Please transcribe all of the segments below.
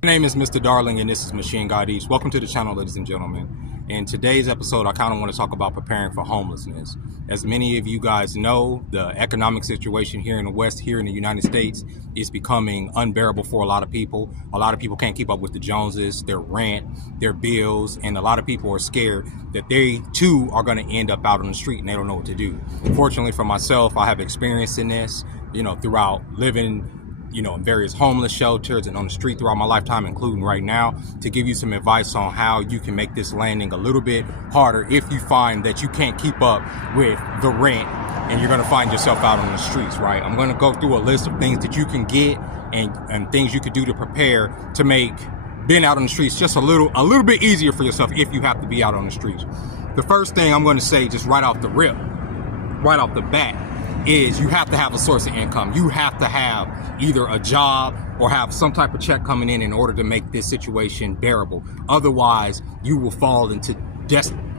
My name is Mr. Darling, and this is Machine God East. Welcome to the channel, ladies and gentlemen. In today's episode, I kind of want to talk about preparing for homelessness. As many of you guys know, the economic situation here in the West, here in the United States, is becoming unbearable for a lot of people. A lot of people can't keep up with the Joneses, their rent, their bills, and a lot of people are scared that they too are going to end up out on the street and they don't know what to do. Fortunately for myself, I have experience in this, throughout living in various homeless shelters and on the street throughout my lifetime, including right now, to give you some advice on how you can make this landing a little bit harder if you find that you can't keep up with the rent and you're going to find yourself out on the streets, right? I'm going to go through a list of things that you can get and things you could do to prepare to make being out on the streets just a little bit easier for yourself if you have to be out on the streets. The first thing I'm going to say, just right off the rip, right off the bat, is you have to have a source of income. You have to have either a job or have some type of check coming in order to make this situation bearable. Otherwise, you will fall into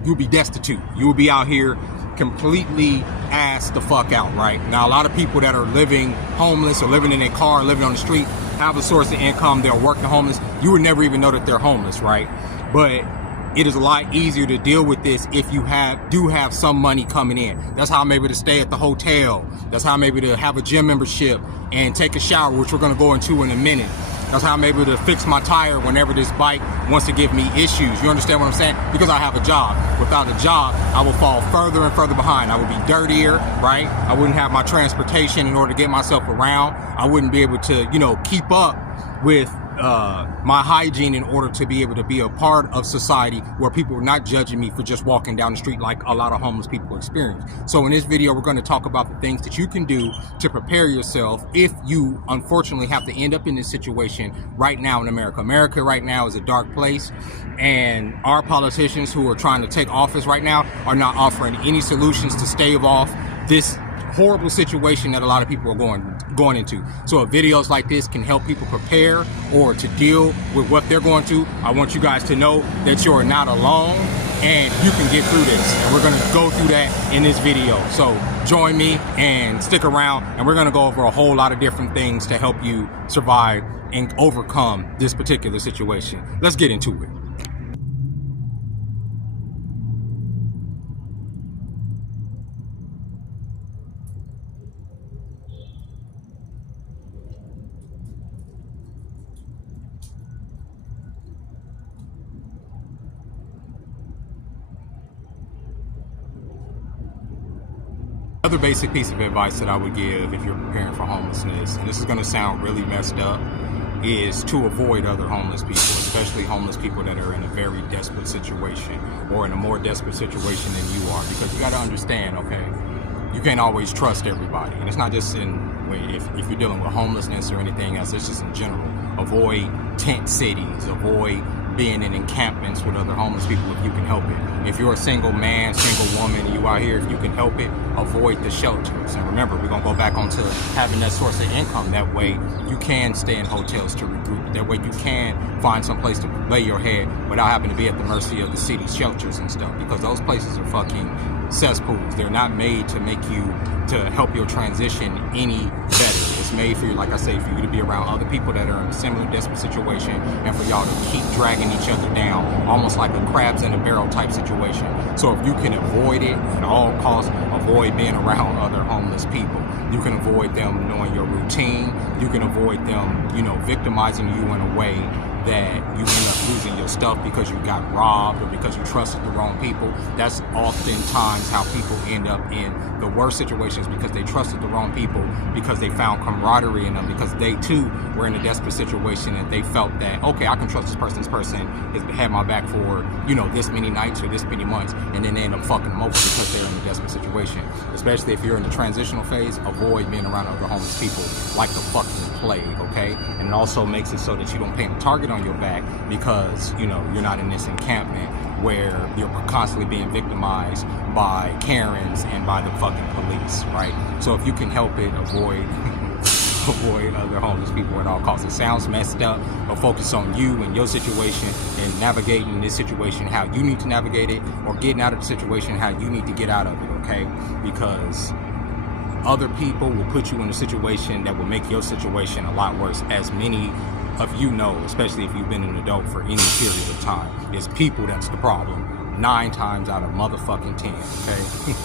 you'll be destitute. You will be out here completely ass the fuck out, right? Now, a lot of people that are living homeless or living in a car, living on the street, have a source of income. They're working homeless. You would never even know that they're homeless, right? But it is a lot easier to deal with this if you do have some money coming in. That's how I'm able to stay at the hotel. That's how I'm able to have a gym membership and take a shower, which we're going to go into in a minute. That's how I'm able to fix my tire whenever this bike wants to give me issues. You understand what I'm saying? Because I have a job. Without a job, I will fall further and further behind. I would be dirtier, right? I wouldn't have my transportation in order to get myself around. I wouldn't be able to, keep up with my hygiene in order to be able to be a part of society where people are not judging me for just walking down the street like a lot of homeless people experience. So in this video, we're going to talk about the things that you can do to prepare yourself if you unfortunately have to end up in this situation right now in America. America right now is a dark place, and our politicians who are trying to take office right now are not offering any solutions to stave off this horrible situation that a lot of people are going into. So if videos like this can help people prepare or to deal with what they're going to, I want you guys to know that you're not alone and you can get through this. And we're going to go through that in this video. So join me and stick around, and we're going to go over a whole lot of different things to help you survive and overcome this particular situation. Let's get into it. Another basic piece of advice that I would give if you're preparing for homelessness, and this is going to sound really messed up, is to avoid other homeless people, especially homeless people that are in a very desperate situation or in a more desperate situation than you are. Because you got to understand, okay, you can't always trust everybody. And it's not just if you're dealing with homelessness or anything else, it's just in general. Avoid tent cities, avoid being in encampments with other homeless people if you can help it. If you're a single man, single woman, and you out here, if you can help it, avoid the shelters. And remember, we're going to go back onto having that source of income. That way you can stay in hotels to regroup. That way you can find some place to lay your head without having to be at the mercy of the city shelters and stuff, because those places are fucking cesspools. They're not made to make you, to help your transition any better. It's made for you, like I say, for you to be around other people that are in a similar desperate situation and for y'all to keep dragging each other down, almost like a crabs in a barrel type situation. So if you can avoid it at all costs, avoid being around other homeless people. You can avoid them knowing your routine. You can avoid them, victimizing you in a way that you end up losing your stuff because you got robbed or because you trusted the wrong people. That's oftentimes how people end up in the worst situations, because they trusted the wrong people, because they found camaraderie in them, because they too were in a desperate situation and they felt that, okay, I can trust this person. This person has had my back for, this many nights or this many months, and then they end up fucking them over because they're in a desperate situation. Especially if you're in the transitional phase, avoid being around other homeless people like the fucking plague, okay? And it also makes it so that you don't paint a target on your back, because you're not in this encampment where you're constantly being victimized by Karens and by the fucking police, right? So if you can help it, avoid other homeless people at all costs. It sounds messed up, but focus on you and your situation and navigating this situation how you need to navigate it, or getting out of the situation how you need to get out of it, okay? Because other people will put you in a situation that will make your situation a lot worse, as many of you know, especially if you've been an adult for any period of time, it's people that's the problem. 9 times out of motherfucking 10, okay?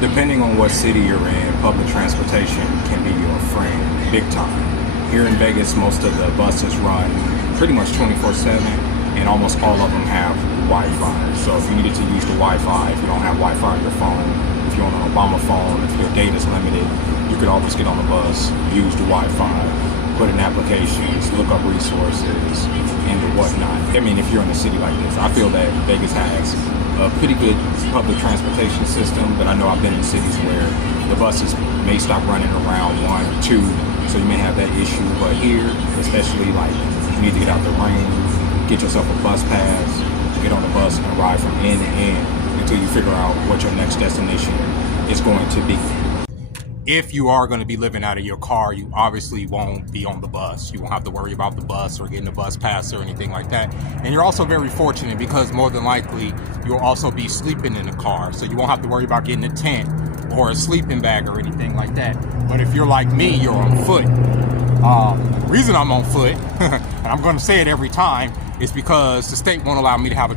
Depending on what city you're in, public transportation can be your friend big time. Here in Vegas, most of the buses run pretty much 24/7, and almost all of them have Wi-Fi. So if you needed to use the Wi-Fi, if you don't have Wi-Fi on your phone, if you're on an Obama phone, if your data's limited, you could always get on the bus, use the Wi-Fi, put in applications, look up resources, and whatnot. I mean, if you're in a city like this, I feel that Vegas has a pretty good public transportation system, but I know I've been in cities where the buses may stop running around 1 or 2, so you may have that issue. But here, especially like if you need to get out the rain, get yourself a bus pass, get on the bus and ride from end to end until you figure out what your next destination is going to be. If you are going to be living out of your car, you obviously won't be on the bus. You won't have to worry about the bus or getting a bus pass or anything like that. And you're also very fortunate because more than likely you'll also be sleeping in the car. So you won't have to worry about getting a tent or a sleeping bag or anything like that. But if you're like me, you're on foot. The reason I'm on foot, and I'm going to say it every time, is because the state won't allow me to have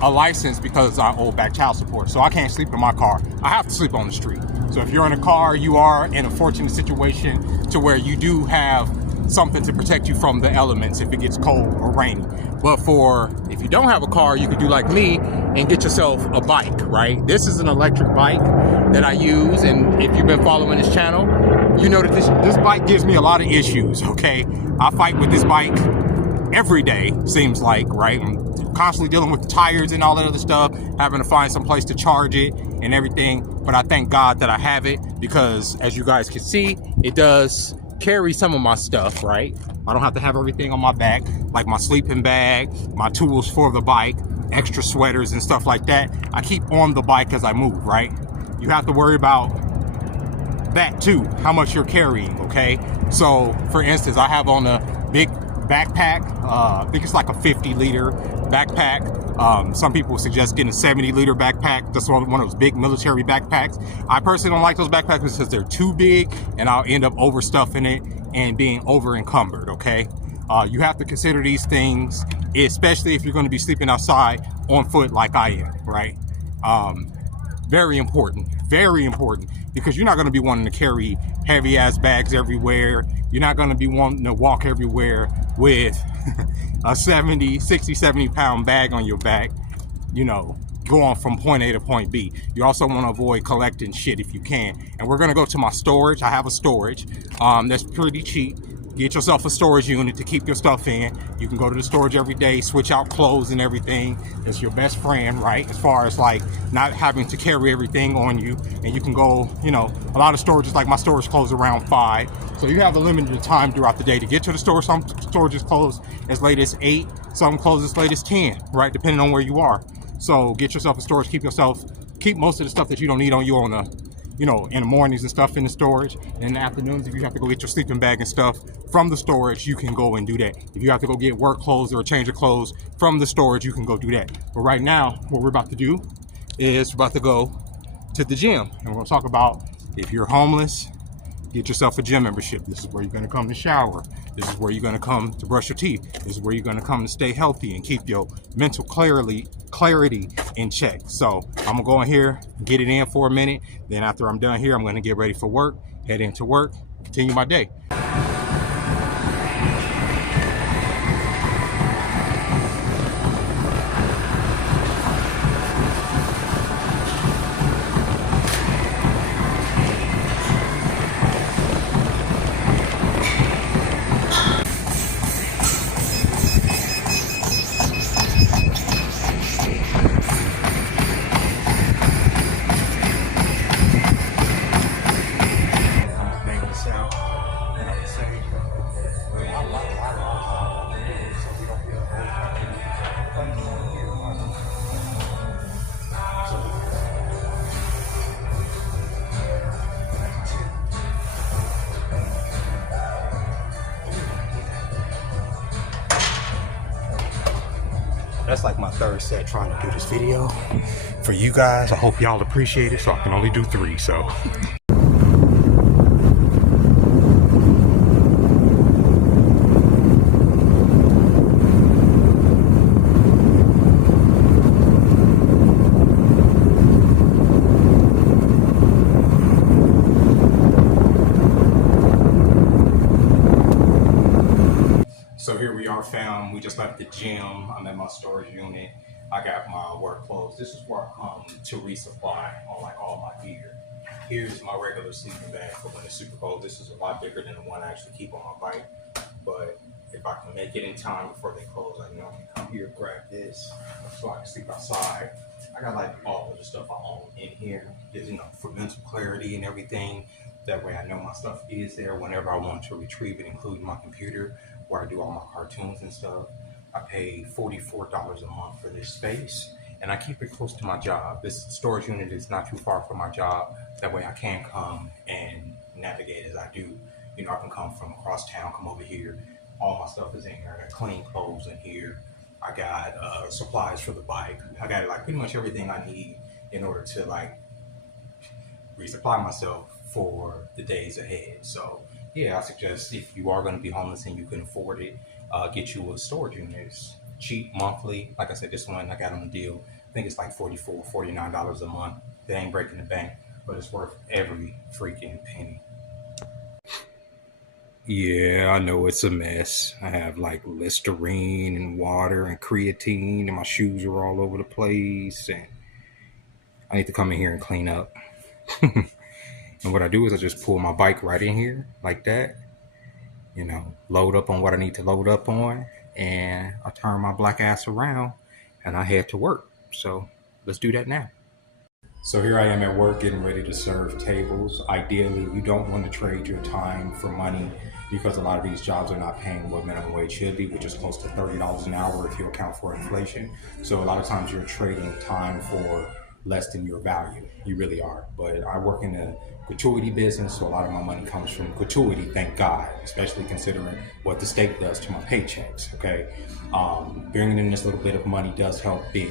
a license because I owe back child support. So I can't sleep in my car. I have to sleep on the street. So if you're in a car, you are in a fortunate situation to where you do have something to protect you from the elements if it gets cold or rainy. But if you don't have a car, you could do like me and get yourself a bike, right? This is an electric bike that I use, and if you've been following this channel, you know that this bike gives me a lot of issues, okay? I fight with this bike every day, seems like, right? I'm constantly dealing with tires and all that other stuff, having to find some place to charge it and everything. But I thank God that I have it, because as you guys can see, it does carry some of my stuff, right? I don't have to have everything on my back, like my sleeping bag, my tools for the bike, extra sweaters and stuff like that. I keep on the bike as I move, right? You have to worry about that too, how much you're carrying, okay? So for instance, I have on a big backpack. I think it's like a 50-liter backpack. Some people suggest getting a 70-liter backpack. That's one of those big military backpacks. I personally don't like those backpacks because they're too big and I'll end up overstuffing it and being over encumbered, okay? You have to consider these things, especially if you're going to be sleeping outside on foot like I am, right? Very important, because you're not going to be wanting to carry heavy ass bags everywhere. You're not going to be wanting to walk everywhere with a 60, 70 pound bag on your back, you know, going from point A to point B. You also want to avoid collecting shit if you can. And we're going to go to my storage. I have a storage that's pretty cheap. Get yourself a storage unit to keep your stuff in. You can go to the storage every day, switch out clothes and everything. It's your best friend, right? As far as like not having to carry everything on you. And you can go, you know, a lot of storages, like my storage closes around 5. So you have a limited time throughout the day to get to the store. Some storages close as late as 8. Some close as late as 10, right? Depending on where you are. So get yourself a storage, keep most of the stuff that you don't need on you on the, you know, in the mornings and stuff in the storage. And in the afternoons, if you have to go get your sleeping bag and stuff from the storage, you can go and do that. If you have to go get work clothes or a change of clothes from the storage, you can go do that. But right now, what we're about to do is we're about to go to the gym. And we're going to talk about if you're homeless, get yourself a gym membership. This is where you're going to come to shower. This is where you're going to come to brush your teeth. This is where you're going to come to stay healthy and keep your mental clarity in check. So I'm going to go in here, get it in for a minute. Then after I'm done here, I'm going to get ready for work, head into work, continue my day. That's like my third set trying to do this video for you guys. I hope y'all appreciate it, so I can only do 3, so. So here we are, fam. We just left the gym. I'm at my storage unit. I got my work clothes. This is where I come to resupply on like all my gear. Here's my regular sleeping bag for when it's super cold. This is a lot bigger than the one I actually keep on my bike. But if I can make it in time before they close, I know I can come here, grab this, so I can sleep outside. I got like all of the stuff I own in here, just, you know, for mental clarity and everything. That way I know my stuff is there whenever I want to retrieve it, including my computer, where I do all my cartoons and stuff. I pay $44 a month for this space, and I keep it close to my job. This storage unit is not too far from my job. That way I can come and navigate as I do. You know, I can come from across town, come over here. All my stuff is in here. I got clean clothes in here. I got supplies for the bike. I got like pretty much everything I need in order to like resupply myself for the days ahead. So yeah, I suggest if you are going to be homeless and you can afford it, get you a storage unit. It's cheap monthly. Like I said, this one I got on the deal. I think it's like $44, $49 a month. They ain't breaking the bank, but it's worth every freaking penny. Yeah, I know it's a mess. I have like Listerine and water and creatine, and my shoes are all over the place, and I need to come in here and clean up. And what I do is I just pull my bike right in here like that, you know, load up on what I need to load up on, and I turn my black ass around and I head to work. So let's do that now. So here I am at work getting ready to serve tables. Ideally, you don't want to trade your time for money because a lot of these jobs are not paying what minimum wage should be, which is close to $30 an hour if you account for inflation. So a lot of times you're trading time for less than your value. You really are. But I work in a gratuity business, so a lot of my money comes from gratuity, thank God, especially considering what the state does to my paychecks, okay? Bringing in this little bit of money does help the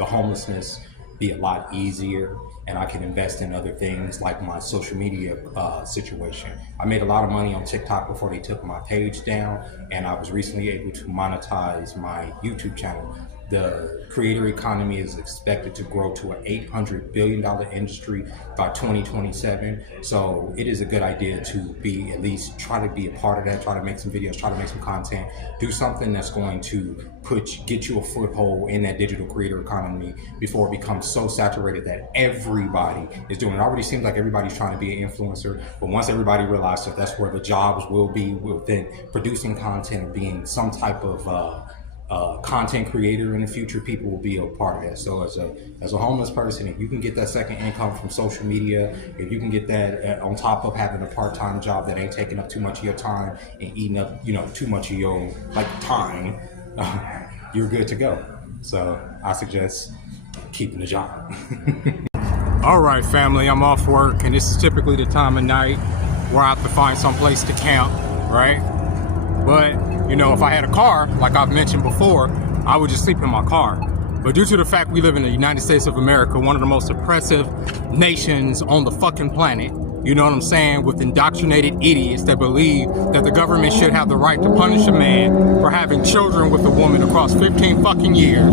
homelessness be a lot easier, and I can invest in other things like my social media situation. I made a lot of money on TikTok before they took my page down, and I was recently able to monetize my YouTube channel. The creator economy is expected to grow to an $800 billion industry by 2027. So it is a good idea to be at least try to be a part of that, try to make some videos, try to make some content, do something that's going to get you a foothold in that digital creator economy before it becomes so saturated that everybody is doing it. It already seems like everybody's trying to be an influencer, but once everybody realizes that that's where the jobs will be within producing content or being some type of content creator in the future, people will be a part of that. So as a homeless person, if you can get that second income from social media, if you can get that on top of having a part-time job that ain't taking up too much of your time and eating up, you know, too much of your like time, you're good to go. So I suggest keeping the job. All right, family, I'm off work, and this is typically the time of night where I have to find some place to camp, right? But, you know, if I had a car, like I've mentioned before, I would just sleep in my car. But due to the fact we live in the United States of America, one of the most oppressive nations on the fucking planet, you know what I'm saying, with indoctrinated idiots that believe that the government should have the right to punish a man for having children with a woman across 15 fucking years,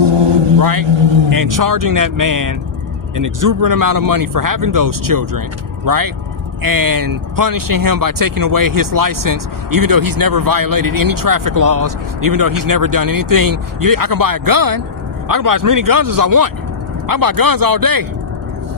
right? And charging that man an exuberant amount of money for having those children, right? And punishing him by taking away his license, even though he's never violated any traffic laws, even though he's never done anything. I can buy a gun. I can buy as many guns as I want. I can buy guns all day.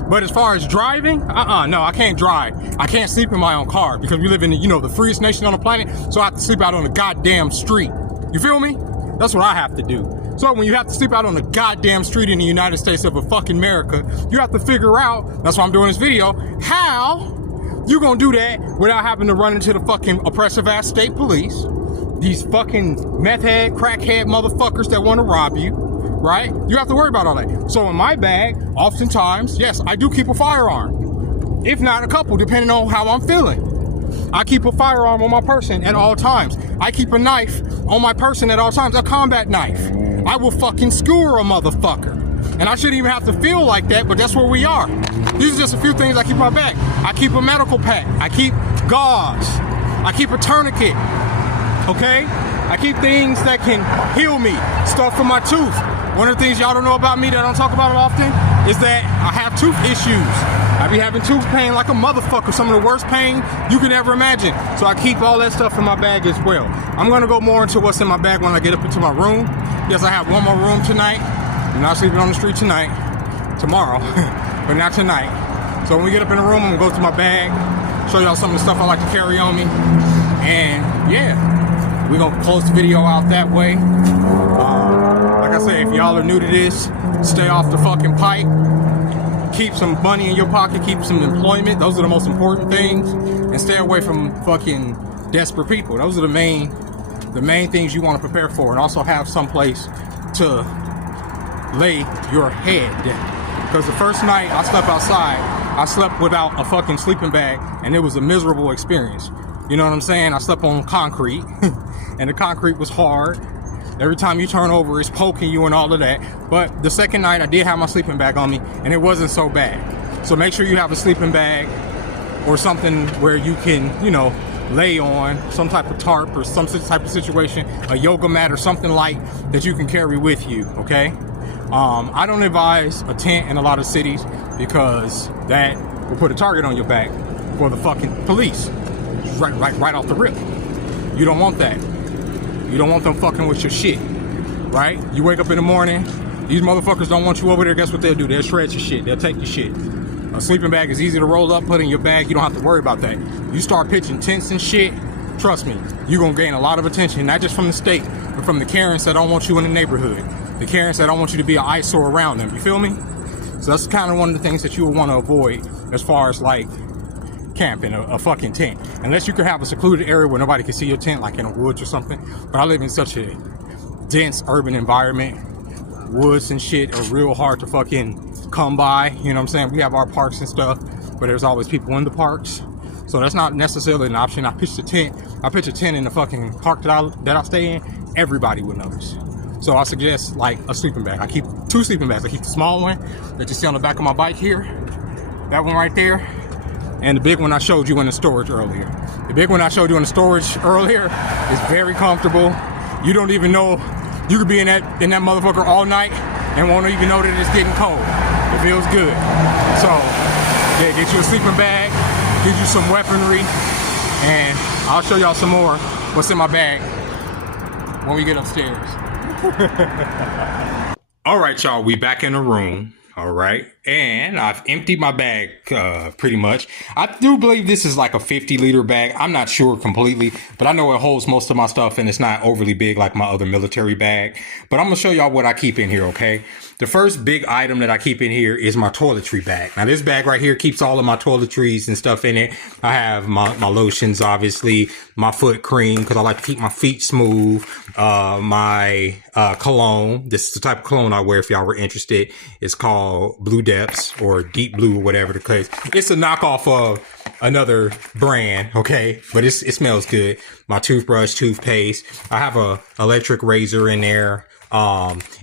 But as far as driving, no, I can't drive. I can't sleep in my own car because we live in, the freest nation on the planet. So I have to sleep out on the goddamn street. You feel me? That's what I have to do. So when you have to sleep out on the goddamn street in the United States of a fucking America, you have to figure out, that's why I'm doing this video, how you gonna do that without having to run into the fucking oppressive ass state police, these fucking meth head, crackhead motherfuckers that wanna rob you, right? You have to worry about all that. So in my bag, oftentimes, yes, I do keep a firearm. If not a couple, depending on how I'm feeling. I keep a firearm on my person at all times. I keep a knife on my person at all times, a combat knife. I will fucking skewer a motherfucker. And I shouldn't even have to feel like that, but that's where we are. These are just a few things I keep in my bag. I keep a medical pack. I keep gauze. I keep a tourniquet. Okay? I keep things that can heal me. Stuff for my tooth. One of the things y'all don't know about me that I don't talk about it often is that I have tooth issues. I be having tooth pain like a motherfucker. Some of the worst pain you can ever imagine. So I keep all that stuff in my bag as well. I'm going to go more into what's in my bag when I get up into my room. Yes, I have one more room tonight. I'm not sleeping on the street tonight. Tomorrow. But not tonight. So when we get up in the room, I'm going to go through my bag. Show y'all some of the stuff I like to carry on me. And yeah, we're going to close the video out that way. Like I said, if y'all are new to this, stay off the fucking pipe. Keep some money in your pocket, keep some employment. Those are the most important things. And stay away from fucking desperate people. Those are the main things you want to prepare for. And also have some place to lay your head. Because the first night I slept outside, I slept without a fucking sleeping bag, and it was a miserable experience. You know what I'm saying? I slept on concrete, and the concrete was hard. Every time you turn over, it's poking you and all of that. But the second night, I did have my sleeping bag on me, and it wasn't so bad. So make sure you have a sleeping bag or something where you can, you know, lay on some type of tarp or some type of situation, a yoga mat or something light that you can carry with you, okay? I don't advise a tent in a lot of cities because that will put a target on your back for the fucking police. Right off the rip. You don't want that. You don't want them fucking with your shit, right? You wake up in the morning, these motherfuckers don't want you over there. Guess what they'll do? They'll shred your shit. They'll take your shit. A sleeping bag is easy to roll up, put in your bag. You don't have to worry about that. You start pitching tents and shit, trust me, you're gonna gain a lot of attention, not just from the state, but from the Karens that don't want you in the neighborhood. The Karens that don't want you to be an eyesore around them. You feel me? So that's kind of one of the things that you will want to avoid as far as like camping, a fucking tent. Unless you can have a secluded area where nobody can see your tent, like in the woods or something. But I live in such a dense urban environment. Woods and shit are real hard to fucking come by. You know what I'm saying? We have our parks and stuff, but there's always people in the parks. So that's not necessarily an option. I pitch a tent in the fucking park that I stay in. Everybody would notice. So I suggest like a sleeping bag. I keep 2 sleeping bags. I keep the small one that you see on the back of my bike here. That one right there. And the big one I showed you in the storage earlier. The big one I showed you in the storage earlier is very comfortable. You don't even know, you could be in that motherfucker all night and won't even know that it's getting cold. It feels good. So yeah, get you a sleeping bag, get you some weaponry, and I'll show y'all some more what's in my bag when we get upstairs. All right, y'all, we back in the room. All right, and I've emptied my bag pretty much. I do believe this is like a 50-liter bag. I'm not sure completely, but I know it holds most of my stuff and it's not overly big like my other military bag. But I'm gonna show y'all what I keep in here, okay? The first big item that I keep in here is my toiletry bag. Now this bag right here keeps all of my toiletries and stuff in it. I have my lotions, obviously, my foot cream because I like to keep my feet smooth, my cologne. This is the type of cologne I wear if y'all were interested. It's called Blue Depths or Deep Blue or whatever the case. It's a knockoff of another brand, okay? But it smells good. My toothbrush, toothpaste. I have a electric razor in there.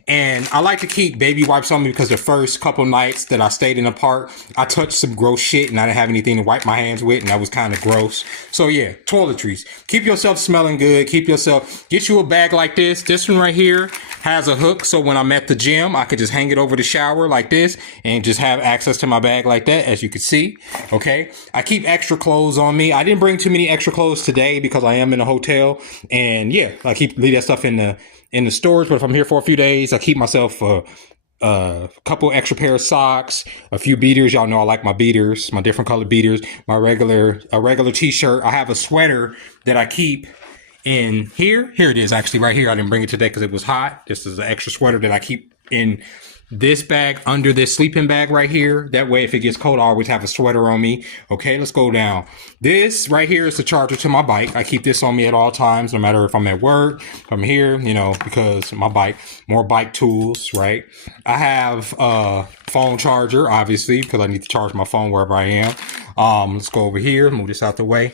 And I like to keep baby wipes on me because the first couple nights that I stayed in the park, I touched some gross shit and I didn't have anything to wipe my hands with, and that was kind of gross. So yeah, toiletries. Keep yourself smelling good. Get you a bag like this. This one right here has a hook, so when I'm at the gym, I could just hang it over the shower like this and just have access to my bag like that, as you can see. Okay. I keep extra clothes on me. I didn't bring too many extra clothes today because I am in a hotel, and yeah, I leave that stuff in the storage. But if I'm here for a few days, I keep myself a couple extra pair of socks, a few beaters. Y'all know I like my beaters, my different colored beaters, a regular t-shirt. I have a sweater that I keep in here. Here it is, actually, right here. I didn't bring it today because it was hot. This is an extra sweater that I keep in this bag under this sleeping bag right here. That way, if it gets cold, I always have a sweater on me. Okay, let's go down. This right here is the charger to my bike. I keep this on me at all times, no matter if I'm at work, if I'm here, you know, because my bike, more bike tools, right? I have a phone charger, obviously, because I need to charge my phone wherever I am. Let's go over here, move this out the way.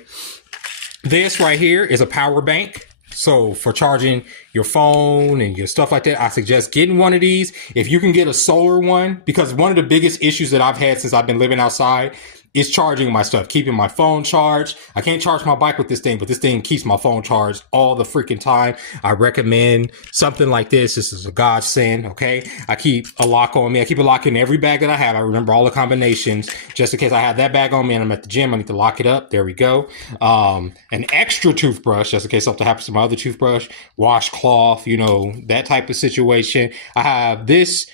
This right here is a power bank. So for charging your phone and your stuff like that, I suggest getting one of these. If you can get a solar one, because one of the biggest issues that I've had since I've been living outside is charging my stuff, keeping my phone charged. I can't charge my bike with this thing, but this thing keeps my phone charged all the freaking time. I recommend something like this. This is a godsend, okay? I keep a lock on me. I keep a lock in every bag that I have. I remember all the combinations just in case I have that bag on me and I'm at the gym. I need to lock it up. There we go. An extra toothbrush just in case something happens to my other toothbrush. Washcloth, you know, that type of situation. I have this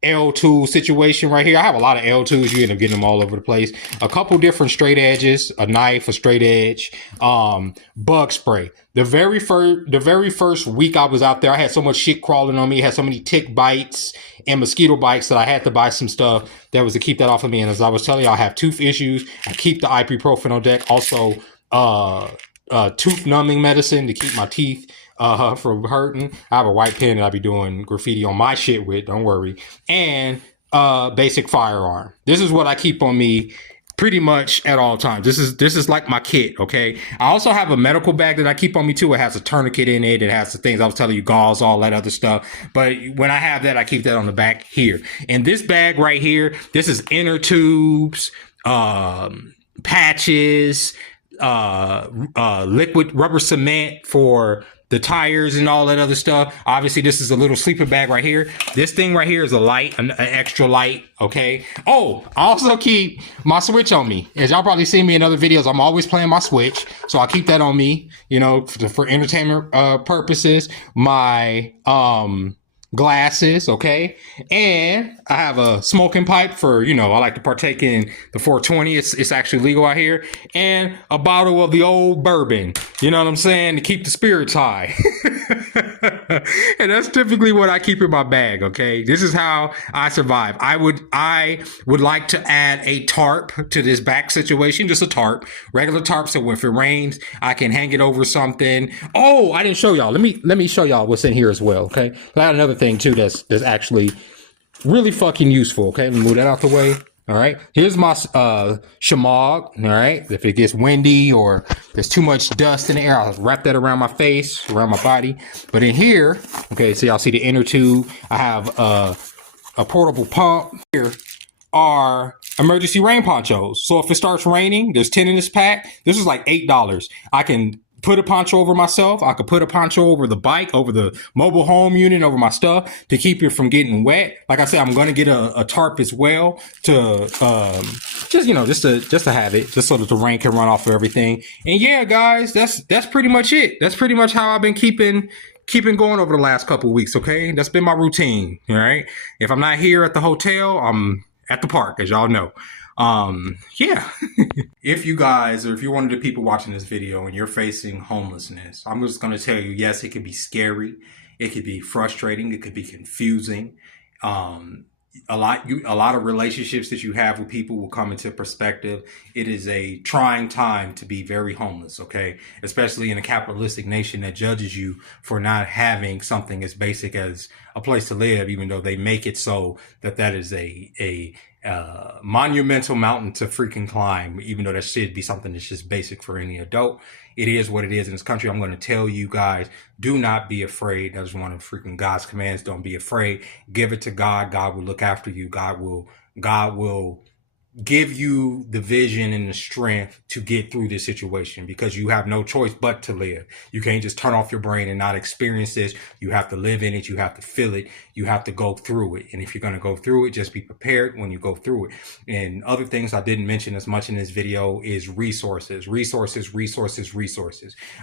L-tool situation right here. I have a lot of L-tools. You end up getting them all over the place. A couple different straight edges, a knife, a straight edge, bug spray. The very first week I was out there, I had so much shit crawling on me. I had so many tick bites and mosquito bites that I had to buy some stuff that was to keep that off of me. And as I was telling you, I have tooth issues. I keep the ibuprofen on deck. Also, tooth numbing medicine to keep my teeth from hurting. I have a white pen that I be doing graffiti on my shit with, don't worry. And basic firearm. This is what I keep on me pretty much at all times. This is like my kit, okay? I also have a medical bag that I keep on me too. It has a tourniquet in it. It has the things I was telling you, gauze, all that other stuff. But when I have that, I keep that on the back here. And this bag right here, this is inner tubes, patches, liquid rubber cement for the tires and all that other stuff. Obviously, this is a little sleeper bag right here. This thing right here is a light, an extra light, okay? Oh, I also keep my Switch on me. As y'all probably seen me in other videos, I'm always playing my Switch. So I keep that on me, you know, for entertainment purposes. My glasses, okay? And I have a smoking pipe for, you know, I like to partake in the 420. It's actually legal out here. And a bottle of the old bourbon, you know what I'm saying, to keep the spirits high. And that's typically what I keep in my bag, okay? This is how I survive. I would like to add a tarp to this back situation, just a tarp, regular tarp, so if it rains, I can hang it over something. Oh, I didn't show y'all. Let me show y'all what's in here as well, okay? I got another thing too that's actually really fucking useful, okay? Let me move that out the way. All right, here's my shamog. All right, if it gets windy or there's too much dust in the air, I'll wrap that around my face, around my body. But in here, okay, so y'all see the inner tube. I have a portable pump. Here are emergency rain ponchos. So if it starts raining, there's 10 in this pack. This is like $8. I can put a poncho over myself. I could put a poncho over the bike, over the mobile home unit, over my stuff to keep it from getting wet. Like I said, I'm going to get a tarp as well to, just to have it, just so that the rain can run off of everything. And yeah, guys, that's pretty much it. That's pretty much how I've been keeping going over the last couple of weeks. Okay. That's been my routine. All right. If I'm not here at the hotel, I'm at the park, as y'all know. Yeah. If you guys, or if you're one of the people watching this video and you're facing homelessness, I'm just going to tell you, yes, it can be scary. It could be frustrating. It could be confusing. A lot of relationships that you have with people will come into perspective. It is a trying time to be very homeless, okay? Especially in a capitalistic nation that judges you for not having something as basic as a place to live, even though they make it so that is a monumental mountain to freaking climb, even though that should be something that's just basic for any adult. It is what it is in this country. I'm going to tell you guys, do not be afraid. That is one of freaking God's commands. Don't be afraid. Give it to God. God will look after you. God will give you the vision and the strength to get through this situation, because you have no choice but to live. You can't just turn off your brain and not experience this. You have to live in it. You have to feel it. You have to go through it. And if you're going to go through it, just be prepared when you go through it. And other things I didn't mention as much in this video is resources.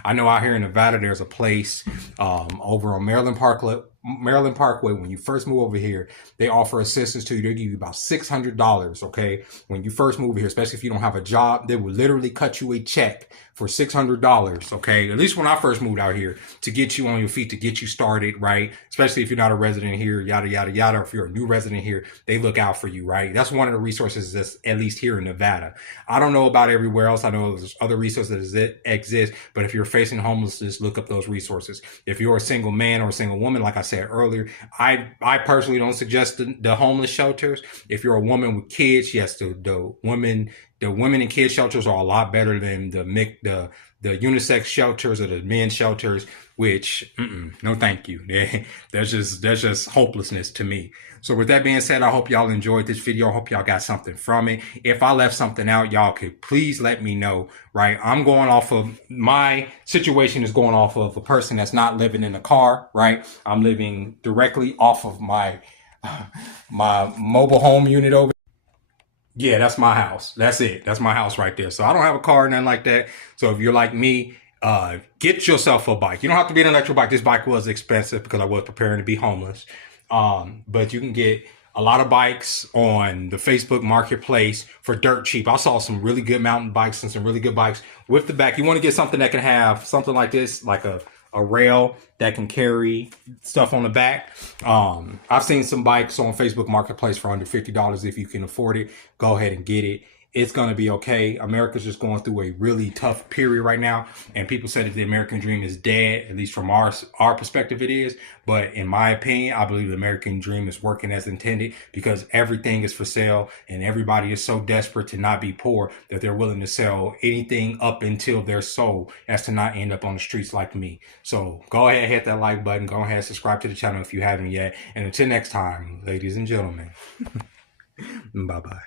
I know out here in Nevada, there's a place over on Maryland Parkway, when you first move over here, they offer assistance to you. They give you about $600, okay? When you first move here, especially if you don't have a job, they will literally cut you a check for $600, okay? At least when I first moved out here, to get you on your feet, to get you started, right? Especially if you're not a resident here, yada, yada, yada. Or if you're a new resident here, they look out for you, right? That's one of the resources that's at least here in Nevada. I don't know about everywhere else. I know there's other resources that exist, but if you're facing homelessness, look up those resources. If you're a single man or a single woman, like I said earlier, I personally don't suggest the homeless shelters. If you're a woman with kids, yes, the women and kids shelters are a lot better than the the unisex shelters or the men's shelters, which no thank you. There's just hopelessness to me. So with that being said, I hope y'all enjoyed this video. I hope y'all got something from it. If I left something out, y'all could please let me know, right? I'm going off of, my situation is going off of a person that's not living in a car, right? I'm living directly off of my mobile home unit over. Yeah, that's my house. That's it. That's my house right there. So I don't have a car or nothing like that. So if you're like me, get yourself a bike. You don't have to be an electric bike. This bike was expensive because I was preparing to be homeless. But you can get a lot of bikes on the Facebook marketplace for dirt cheap. I saw some really good mountain bikes and some really good bikes with the back. You want to get something that can have something like this, like a rail that can carry stuff on the back. I've seen some bikes on Facebook Marketplace for under $50. If you can afford it, go ahead and get it. It's going to be okay. America's just going through a really tough period right now. And people say that the American dream is dead, at least from our perspective it is. But in my opinion, I believe the American dream is working as intended, because everything is for sale and everybody is so desperate to not be poor that they're willing to sell anything up until their soul as to not end up on the streets like me. So go ahead, hit that like button. Go ahead, subscribe to the channel if you haven't yet. And until next time, ladies and gentlemen, bye-bye.